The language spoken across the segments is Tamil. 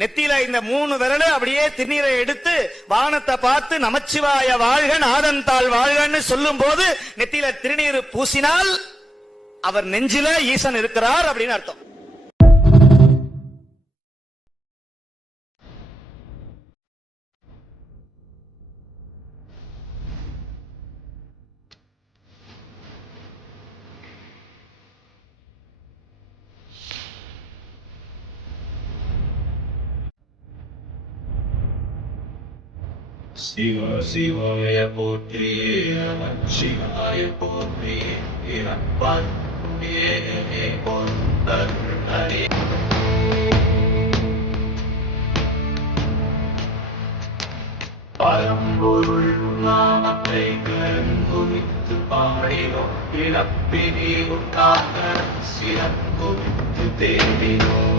நெத்தியில இந்த 3 விரல் அப்படியே திருநீரை எடுத்து வானத்தை பார்த்து நமச்சிவாய வாழ்க நாதன் தாள் வாழ்கன்னு சொல்லும் போது நெத்தியில திருநீர் பூசினால் அவர் நெஞ்சில ஈசன் இருக்கிறார் அப்படின்னு அர்த்தம். சிவ சிவாய போற்றி சிவாய போற்றி இறப்பான் பொன்னே பரம்பொருள் நாமத்தை கருங்குவித்து பாடினோம் இழப்பினி உண்டாக சிறங்குவித்து தேடினோம்.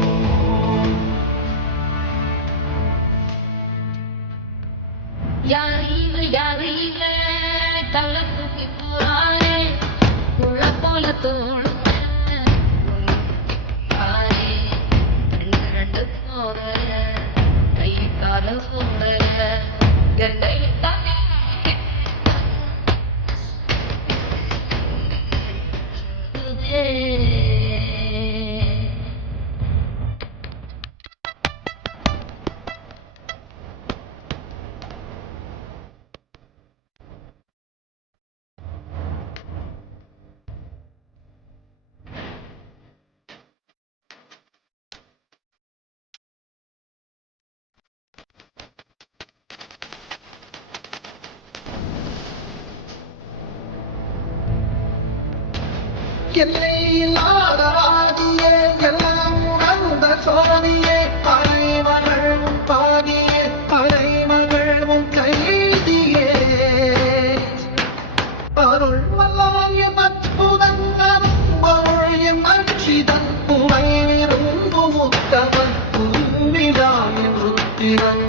யாரீங்க தள்ளி போறானே உள்ள போல தோணும் ரெண்டு போற கை கால போற என்னை எல்லை இல்லாத ஆதியே எல்லாம் உணர்ந்த சோதியே அலைமகளும் பாதியே அலைமகளும் கைதியே அருள் வல்லாய அற்புதங்கள் அருள் என் அச்சிதன் புவை விரும்பு முத்தவன் புதுவிடாய ருத்திரன்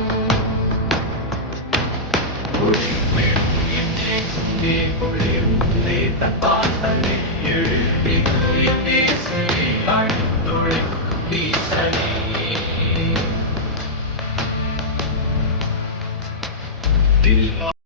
Dilma